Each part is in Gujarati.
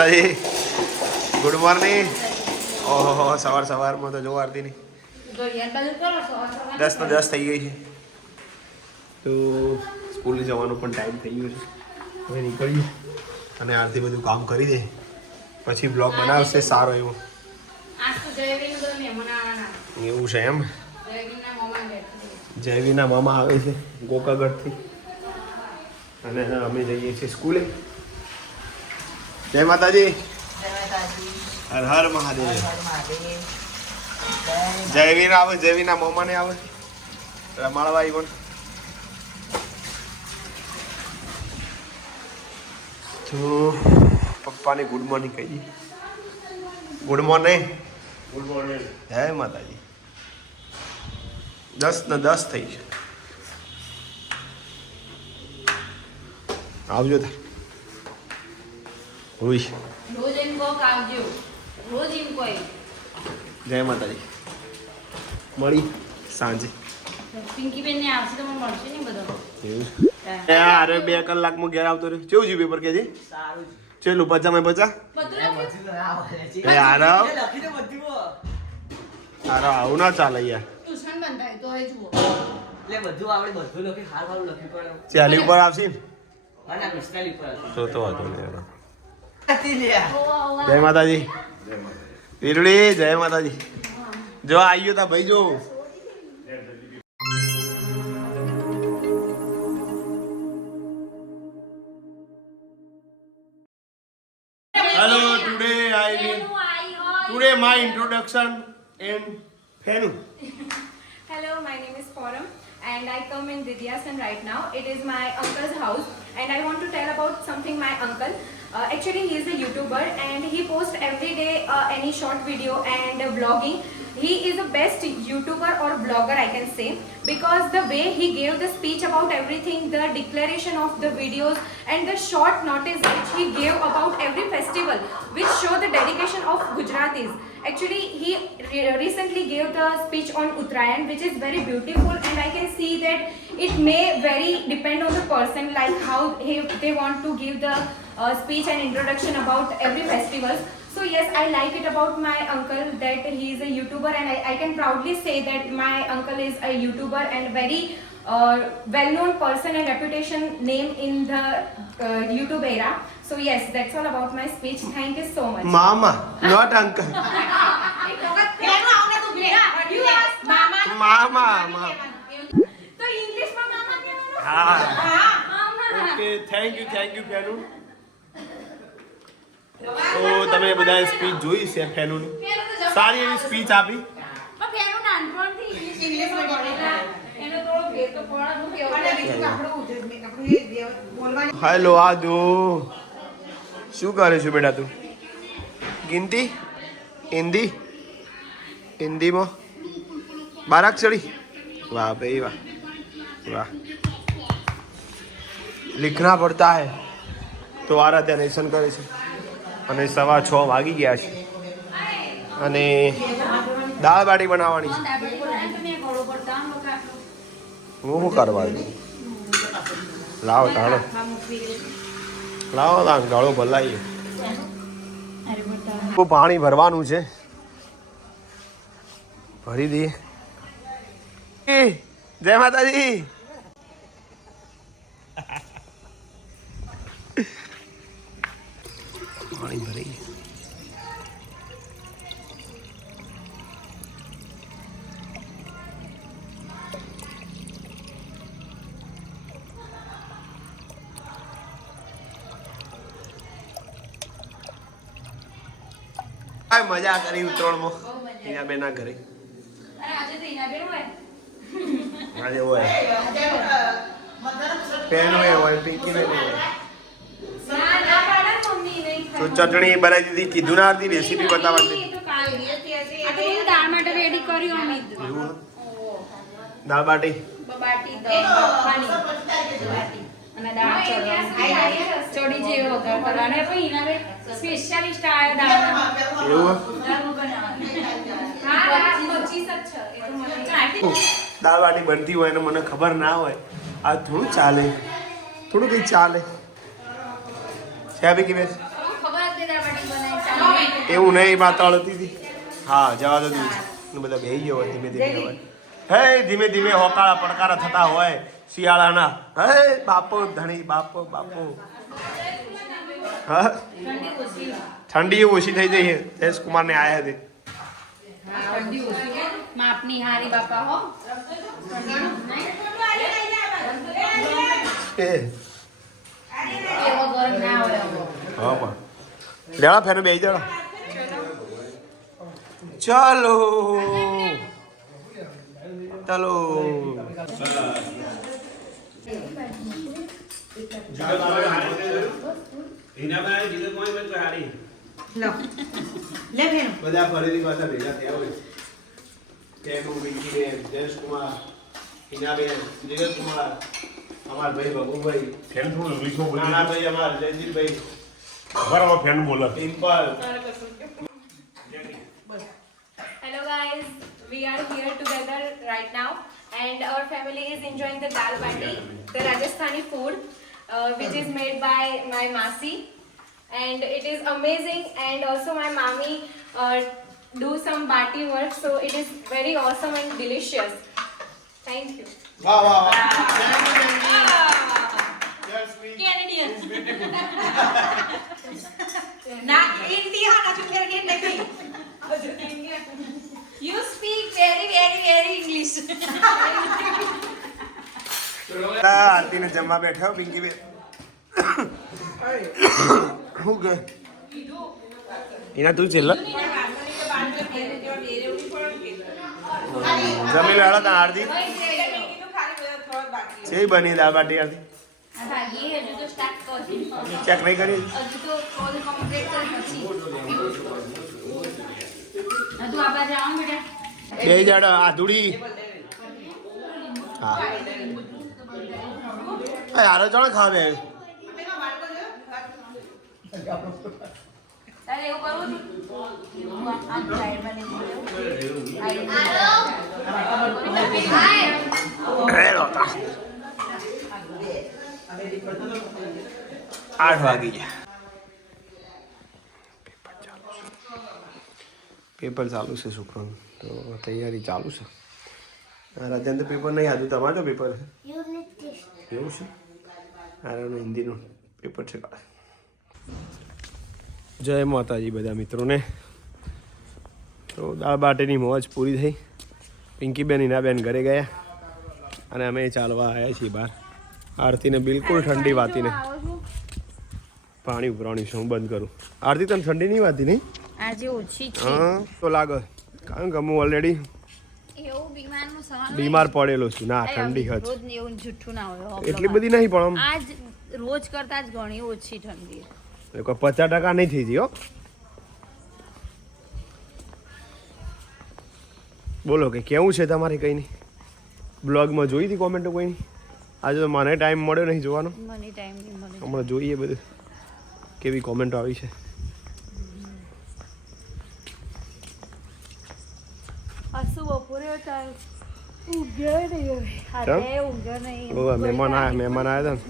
Good morning. ઓહો સવારમાં તો જોવા આરતી નહીં 10:10 થઈ ગઈ છે તો સ્કૂલે જવાનો પણ ટાઈમ થઈ ગયો છે. હવે નીકળીએ અને આરતી બધું કામ કરી દે પછી બ્લોગ બનાવશે સારો એવો. એવું છે એમ? જયવીના મામા આવે છે ગોકાગઢથી અને અમે જઈએ છીએ સ્કૂલે. જય માતાજી. હર હર મહાદેવ. જયવીના આવે, જયવીના મામાને આવે, રમાળવાઈ પણ. તો પપ્પાને ગુડ મોર્નિંગ કહીએ. Good morning. Good morning. જય માતાજી. 10:10 થઈ છે. આવજો તાર. રોજ એમ કોક આવજો. રોજ એમ કોઈ. જય માતાજી. મળી સાંજે. પિંકી બેન ને આવશે તો મળશે ને બધો. એવું છે. અરે 2 કલાકમાં ઘેર આવતો રહ્યો. કેવું જીવ પેપર કે છે? સારું છે. ચેલું 50 માં 50? યાર આવું ના ચાલે યાર. ટ્યુશન બંધાય તો એ જુઓ. એટલે બધું આવડે, બધું લખી હારું લખી પડે. 40 ઉપર આવશે ને? હા ના 45 ઉપર આવશે. તો વાંધો નહીં. જય માતાજી. વીરડી જય માતાજી. જો આવ્યો તા ભાઈ જો. Hello, today my introduction in Fenu. Hello, my name is Forum and I come in Vidyasan right now. It is my uncle's house and I want to tell about something my uncle. Actually, he is a YouTuber and he posts every day any short video and vlogging. He is the best YouTuber or vlogger I can say because the way he gave the speech about everything, the declaration of the videos and the short notice which he gave about every festival which show the dedication of Gujaratis. Actually, he recently gave the speech on Uttarayan which is very beautiful and I can see that it may very depend on the person like how they want to give the speech and introduction about every festival. So yes, I like it about my uncle that he is a YouTuber and I can proudly say that my uncle is a YouTuber and very well-known person and reputation name in the YouTube era. So yes, that's all about my speech. Thank you so much. Mama, not uncle. Mama. So English માં mama કહેવાનું? હા. Mama. Okay, thank you Fenu. તો તમે બધાએ સ્પીચ જોઈ છે ફેનુની. સારી એવી સ્પીચ આપી. પણ ફેનું નાનપણથી ઇંગ્લિશમાં ભણેલા એને થોડો ભેદ તો પડવાનું કેવું આપણું હેલો આદુ. શું કરે છે બેટા તું? ગિનતી? હિન્દીમાં 12 અક્ષરી? વાહ ભાઈ વાહ. लिखना पड़ता है तो आराध्या લેસન કરે છે અને 6:15 વાગી ગયા છે અને દાળ બાટી બનાવવાની છે. હું શું કરવાનું? લાવો ગાળો ભલાઈએ. પાણી ભરવાનું છે, ભરી દઈએ. જય માતાજી. પાણી ભરી મજા કરી ઉત્તરાયણમાં હિના બેના ઘરે. આજે હોય પેન હોય પિંકી ને હોય. તો ચટણી બનાવી દીધી. કીધું ના હતી રેસીપી બતાવવાની. દાળ માટે રેડી કર્યું અમિત. દાળ બાટી અને દાળ ચડી જેવો વઘાર કરવાનો પણ હિનાબે સ્પેશિયાલિસ્ટ આયા દાળના. એવું દાળ બાટી બનતી હોય ને મને ખબર ના હોય આ થોડું ચાલે, થોડું કંઈ ચાલે છે. આપી કે બેસ ખબર જ નહીં એવું નહીં માં તળતી હતી. હા જવા દો દૂધ બધા બેહી ગયો હોય ધીમે ધીમે હોય. હે ધીમે ધીમે હોકાળા પડકારા થતા હોય શિયાળાના. હે બાપો ધણી બાપો બાપો. હા ઠંડી ઓછી થઈ જઈ જયેશ કુમાર ને આયા હતી. માપની હારી બાપા હો એવો ગરમ ના હોય હવે. હા પણ લેવા ફેર બેહી જવા. ચાલો ચાલો બધા ફરીથી પાછા ભેગા થયા હોય. તેનું વિકીબેન, જયેશકુમાર, હિનાબેન, જયેશકુમાર, અમાર ભાઈ ભગુભાઈ, ફેન થોડું ઇંગ્લિશમાં બોલી નાના ભાઈ અમાર જયદીપભાઈ, બરાબર ફેન બોલે. Pimple. Hello guys, we are here together right now and our family is enjoying the dal bati, the Rajasthani food which is made by my Masi, and it is amazing, and also my mommy do some bati work, so it is very awesome and delicious. Thank you. વાહ વાહ વાહ. કેનેડિયન ના ઇન્ડિયા ના ચુકેર કે નથી you speak very very very English આરતીને જમવા બેઠા પિંકી બેન. હું કે એના તું છેલ્લા જમી લેવા તા આરતી છે બની દાળ બાટી આરતી હા એ હજુ તો સ્ટાર્ટ કરી ચેક નહીં કરી હજુ તો કોલ કમ્પ્લીટ કરી પછી હજુ આબા જાવ બેટા બે જણ આધુડી હા યાર જણ ખાવે તારે એવું કરવું છે આ સાઈડમાં નહીં હેલો 8 વાગી ગયા. પેપર ચાલુ છે છોકરાનું તો તૈયારી ચાલુ છે. રાધ્યાન તો પેપર નહીં આદું તમારે તો પેપર છે એવું છે. આનું હિન્દીનું પેપર છે કાલે. જય માતાજી બધા મિત્રોને. તો દાળ બાટીની મોજ પૂરી થઈ. પિંકીબેન હિનાબેન ઘરે ગયા અને અમે ચાલવા આવ્યા છીએ બહાર. આરતીને બિલકુલ ઠંડી વાતી નહીં. પાણી ઉભરાણી છે હું બંધ કરું. આરતી તને ઠંડી નહીં વાતી નહીં આજે ઓછી છે હા તો લાગે કારણ કે હું ઓલરેડી એવું બીમારનું સવાલ બીમાર પડેલો છું. ના ઠંડી હજ રોજ ને એવું જુઠ્ઠું ના હોય એટલી બધી નહીં પણ આજ રોજ કરતા જ ઘણી ઓછી ઠંડી આમ કોઈ 50% નહીં થઈ ગઈ હો. બોલો કે કેવું છે તમારે કંઈ નહીં. બ્લોગમાં જોઈ હતી કોમેન્ટો કોઈ નહીં. આજે તો મને ટાઈમ મળ્યો નહીં જોવાનો. મને ટાઈમ નહીં મળે હમણાં જોઈએ બધું કેવી કોમેન્ટો આવી છે. આસુ બપોરે ઊંઘ્યા નહીં હવે ઊંઘ્યા નહીં મહેમાન આવ્યા હતા ને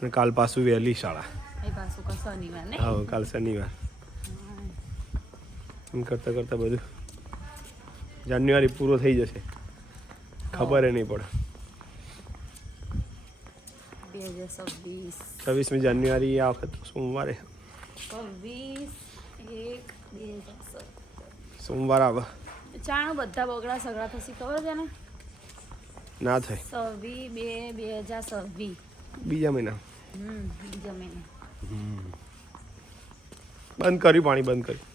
અને કાલ પાછું વહેલી શાળા. એ પાછું કા શનિવાર ને હા કાલ શનિવાર. એમ કરતાં કરતાં બધું જાન્યુઆરી પૂરો થઈ જશે ખબર નહીં પડે. 2026 26મી જાન્યુઆરી આ વખત સોમવારે 26/1/2017 સોમવાર આવે. ચાણું બધા બગડા સગડા થશે ખબર છે ને ના થાય 26/2/2026 બીજા મહિના બીજા મહિને બંધ કર્યું પાણી બંધ કર્યું.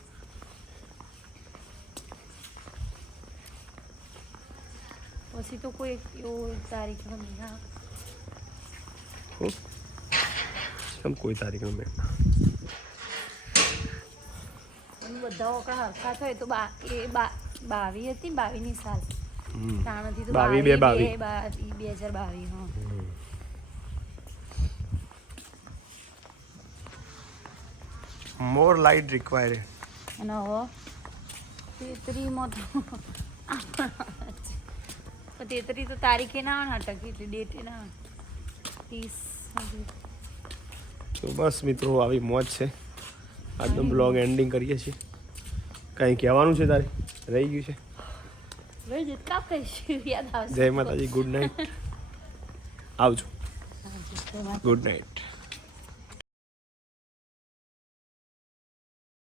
પછી તો કોઈ એવો તારીખ નહીં કેમ કોઈ તારીખ મેં બધા ઓકા હરખા થાય તો 22 હતી 22ની સાલ તાણથી તો 2022 હા મોર લાઇટ રિક્વાયર્ડ. અને હવે 33માં તો 33 તો તારીખે ના આવે ને અટકી એટલે ડેટે ના આવે 30 તો બસ મિત્રો આવી મોજ છે. આજનો બ્લોગ એન્ડિંગ કરીએ છીએ. કંઈ કહેવાનું છે તારે? રહી ગયું છે? રોજ કાપ કહીશું યાદ આવશે. જય માતાજી. Good night. આવજો. Good night.